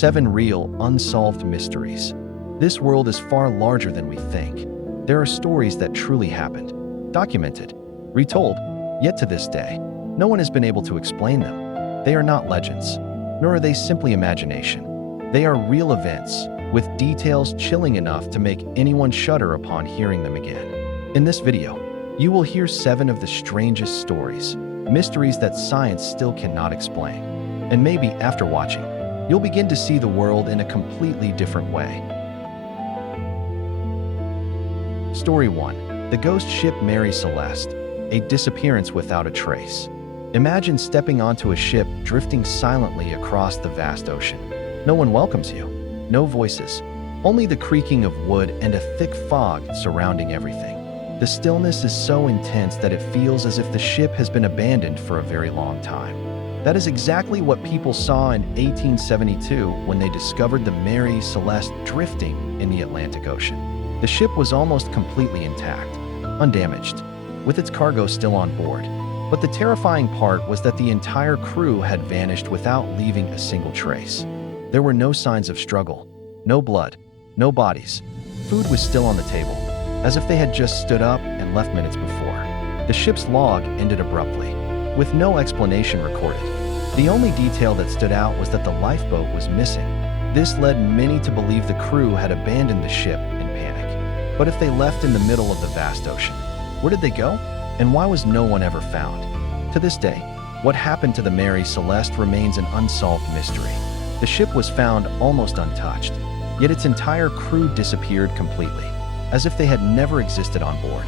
7 Real, Unsolved Mysteries. This world is far larger than we think. There are stories that truly happened, documented, retold, yet to this day, no one has been able to explain them. They are not legends, nor are they simply imagination. They are real events, with details chilling enough to make anyone shudder upon hearing them again. In this video, you will hear 7 of the strangest stories, mysteries that science still cannot explain. And maybe, after watching, you'll begin to see the world in a completely different way. Story 1. The ghost ship Mary Celeste, a disappearance without a trace. Imagine stepping onto a ship drifting silently across the vast ocean. No one welcomes you, no voices, only the creaking of wood and a thick fog surrounding everything. The stillness is so intense that it feels as if the ship has been abandoned for a very long time. That is exactly what people saw in 1872 when they discovered the Mary Celeste drifting in the Atlantic Ocean. The ship was almost completely intact, undamaged, with its cargo still on board. But the terrifying part was that the entire crew had vanished without leaving a single trace. There were no signs of struggle, no blood, no bodies. Food was still on the table, as if they had just stood up and left minutes before. The ship's log ended abruptly, with no explanation recorded. The only detail that stood out was that the lifeboat was missing. This led many to believe the crew had abandoned the ship in panic. But if they left in the middle of the vast ocean, where did they go? And why was no one ever found? To this day, what happened to the Mary Celeste remains an unsolved mystery. The ship was found almost untouched, yet its entire crew disappeared completely, as if they had never existed on board.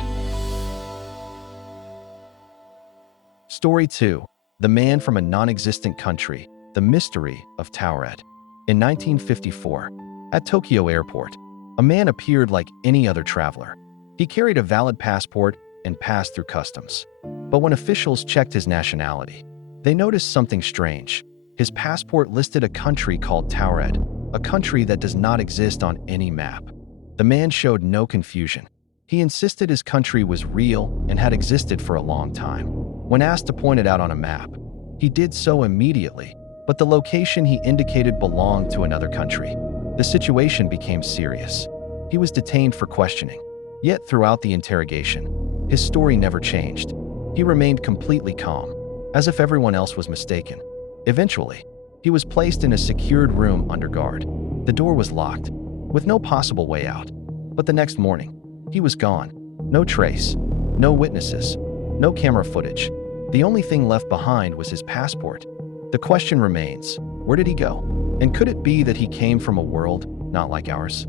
Story 2. The Man from a Non-Existent Country, The Mystery of Tauret. In 1954, at Tokyo Airport, a man appeared like any other traveler. He carried a valid passport and passed through customs. But when officials checked his nationality, they noticed something strange. His passport listed a country called Tauret, a country that does not exist on any map. The man showed no confusion. He insisted his country was real and had existed for a long time. When asked to point it out on a map, he did so immediately, but the location he indicated belonged to another country. The situation became serious. He was detained for questioning. Yet throughout the interrogation, his story never changed. He remained completely calm, as if everyone else was mistaken. Eventually, he was placed in a secured room under guard. The door was locked, with no possible way out. But the next morning, he was gone. No trace, no witnesses, no camera footage. The only thing left behind was his passport. The question remains, where did he go? And could it be that he came from a world not like ours?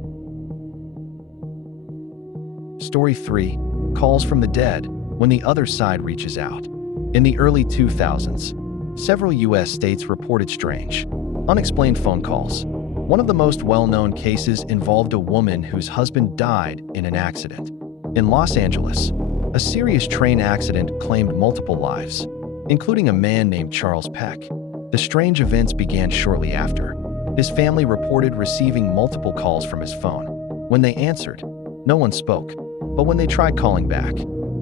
Story 3. Calls from the Dead, When the Other Side Reaches Out. In the early 2000s, several U.S. states reported strange, unexplained phone calls. One of the most well-known cases involved a woman whose husband died in an accident. In Los Angeles, a serious train accident claimed multiple lives, including a man named Charles Peck. The strange events began shortly after. His family reported receiving multiple calls from his phone. When they answered, no one spoke, but when they tried calling back,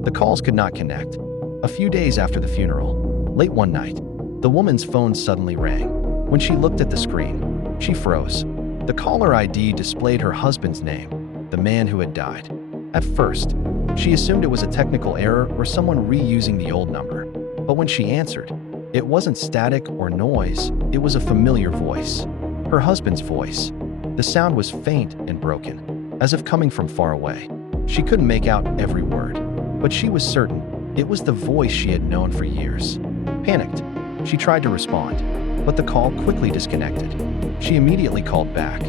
the calls could not connect. A few days after the funeral, late one night, the woman's phone suddenly rang. When she looked at the screen, she froze. The caller ID displayed her husband's name, the man who had died. At first, she assumed it was a technical error or someone reusing the old number. But when she answered, it wasn't static or noise, it was a familiar voice. Her husband's voice. The sound was faint and broken, as if coming from far away. She couldn't make out every word, but she was certain it was the voice she had known for years. Panicked, she tried to respond, but the call quickly disconnected. She immediately called back.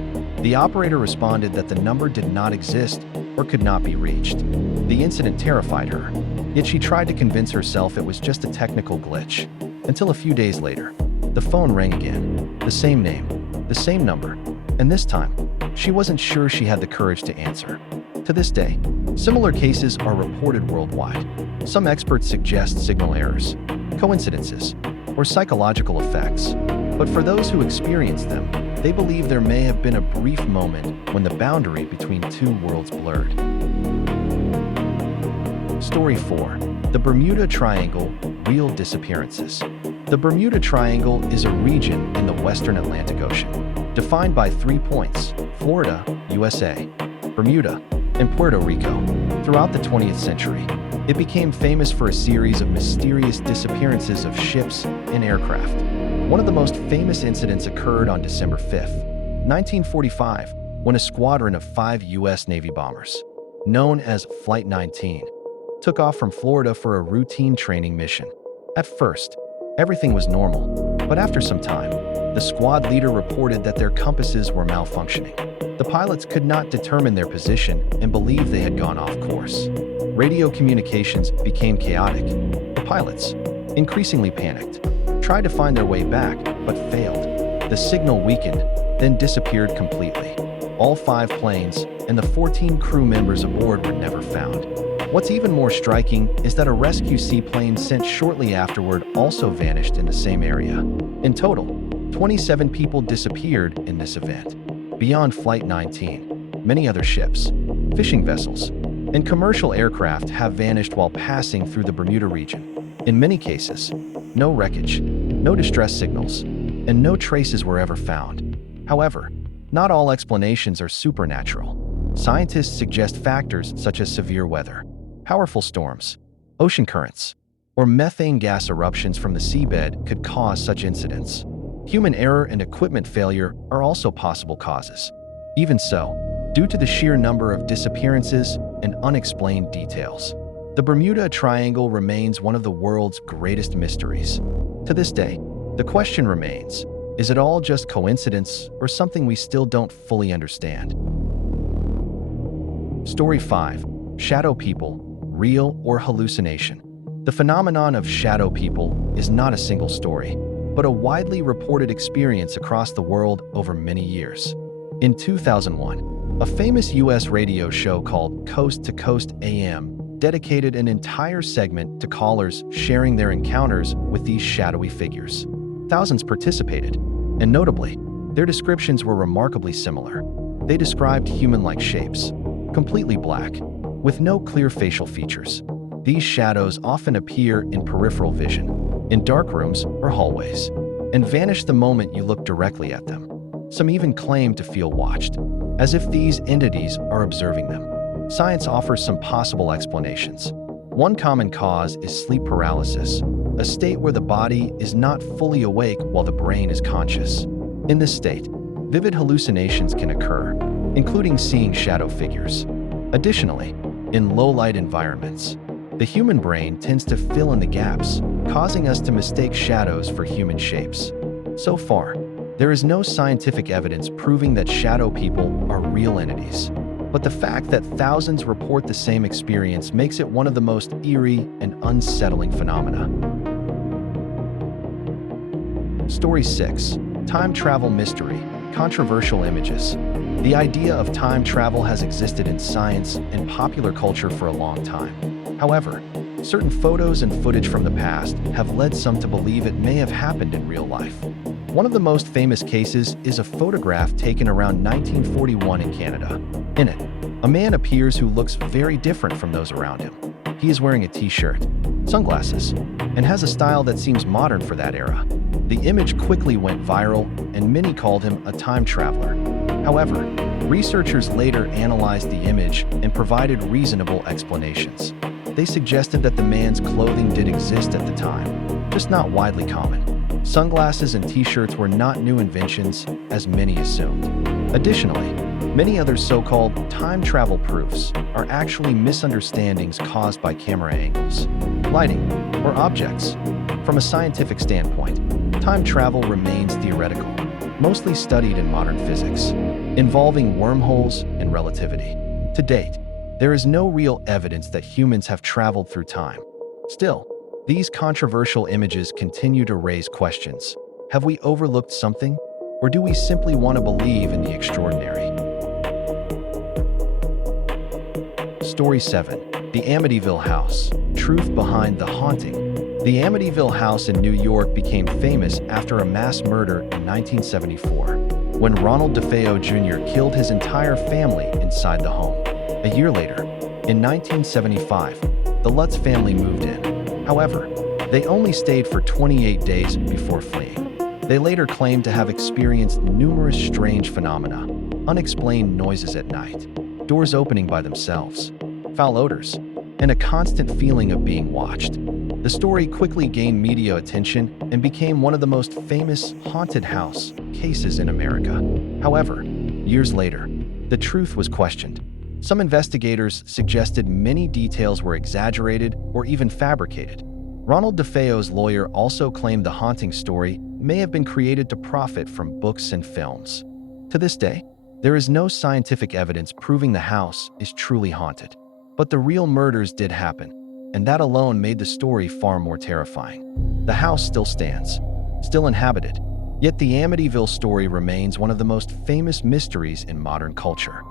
The operator responded that the number did not exist or could not be reached. The incident terrified her, yet she tried to convince herself it was just a technical glitch. Until a few days later, the phone rang again. The same name, the same number, and this time, she wasn't sure she had the courage to answer. To this day, similar cases are reported worldwide. Some experts suggest signal errors, coincidences, or psychological effects. But for those who experience them, they believe there may have been a brief moment when the boundary between two worlds blurred. Story 4. The Bermuda Triangle, Real Disappearances. The Bermuda Triangle is a region in the western Atlantic Ocean. defined by 3 points: Florida, USA, Bermuda, and Puerto Rico. Throughout the 20th century, it became famous for a series of mysterious disappearances of ships and aircraft. One of the most famous incidents occurred on December 5, 1945, when a squadron of 5 U.S. Navy bombers, known as Flight 19, took off from Florida for a routine training mission. At first, everything was normal, but after some time, the squad leader reported that their compasses were malfunctioning. The pilots could not determine their position and believed they had gone off course. Radio communications became chaotic. The pilots, increasingly panicked, tried to find their way back, but failed. The signal weakened, then disappeared completely. All 5 planes and the 14 crew members aboard were never found. What's even more striking is that a rescue seaplane sent shortly afterward also vanished in the same area. In total, 27 people disappeared in this event. Beyond Flight 19, many other ships, fishing vessels, and commercial aircraft have vanished while passing through the Bermuda region. In many cases, no wreckage, no distress signals, and no traces were ever found. However, not all explanations are supernatural. Scientists suggest factors such as severe weather, powerful storms, ocean currents, or methane gas eruptions from the seabed could cause such incidents. Human error and equipment failure are also possible causes. Even so, due to the sheer number of disappearances and unexplained details, the Bermuda Triangle remains one of the world's greatest mysteries. To this day, the question remains, is it all just coincidence or something we still don't fully understand? Story 5. Shadow People, Real or Hallucination? The phenomenon of shadow people is not a single story, but a widely reported experience across the world over many years. In 2001, a famous U.S. radio show called Coast to Coast AM dedicated an entire segment to callers sharing their encounters with these shadowy figures. Thousands participated, and notably, their descriptions were remarkably similar. They described human-like shapes, completely black, with no clear facial features. These shadows often appear in peripheral vision, in dark rooms or hallways, and vanish the moment you look directly at them. Some even claim to feel watched, as if these entities are observing them. Science offers some possible explanations. One common cause is sleep paralysis, a state where the body is not fully awake while the brain is conscious. In this state, vivid hallucinations can occur, including seeing shadow figures. Additionally, in low-light environments, the human brain tends to fill in the gaps, causing us to mistake shadows for human shapes. So far, there is no scientific evidence proving that shadow people are real entities. But the fact that thousands report the same experience makes it one of the most eerie and unsettling phenomena. Story 6. Time Travel Mystery, Controversial Images. The idea of time travel has existed in science and popular culture for a long time. However, certain photos and footage from the past have led some to believe it may have happened in real life. One of the most famous cases is a photograph taken around 1941 in Canada. In it, a man appears who looks very different from those around him. He is wearing a t-shirt, sunglasses, and has a style that seems modern for that era. The image quickly went viral, and many called him a time traveler. However, researchers later analyzed the image and provided reasonable explanations. They suggested that the man's clothing did exist at the time, just not widely common. Sunglasses and t-shirts were not new inventions, as many assumed. Additionally, many other so-called time travel proofs are actually misunderstandings caused by camera angles, lighting, or objects. From a scientific standpoint, time travel remains theoretical, mostly studied in modern physics, involving wormholes and relativity. To date, there is no real evidence that humans have traveled through time. Still, these controversial images continue to raise questions. Have we overlooked something, or do we simply want to believe in the extraordinary? Story 7. The Amityville House, Truth Behind the Haunting. The Amityville House in New York became famous after a mass murder in 1974, when Ronald DeFeo Jr. killed his entire family inside the home. A year later, in 1975, the Lutz family moved in. However, they only stayed for 28 days before fleeing. They later claimed to have experienced numerous strange phenomena, unexplained noises at night, doors opening by themselves, foul odors, and a constant feeling of being watched. The story quickly gained media attention and became one of the most famous haunted house cases in America. However, years later, the truth was questioned. Some investigators suggested many details were exaggerated or even fabricated. Ronald DeFeo's lawyer also claimed the haunting story may have been created to profit from books and films. To this day, there is no scientific evidence proving the house is truly haunted. But the real murders did happen, and that alone made the story far more terrifying. The house still stands, still inhabited, yet the Amityville story remains one of the most famous mysteries in modern culture.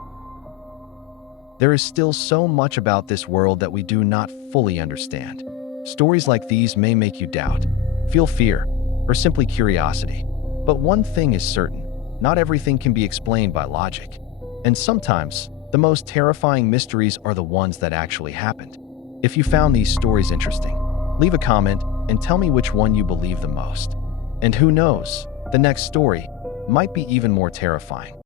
There is still so much about this world that we do not fully understand. Stories like these may make you doubt, feel fear, or simply curiosity. But one thing is certain, not everything can be explained by logic. And sometimes, the most terrifying mysteries are the ones that actually happened. If you found these stories interesting, leave a comment and tell me which one you believe the most. And who knows, the next story might be even more terrifying.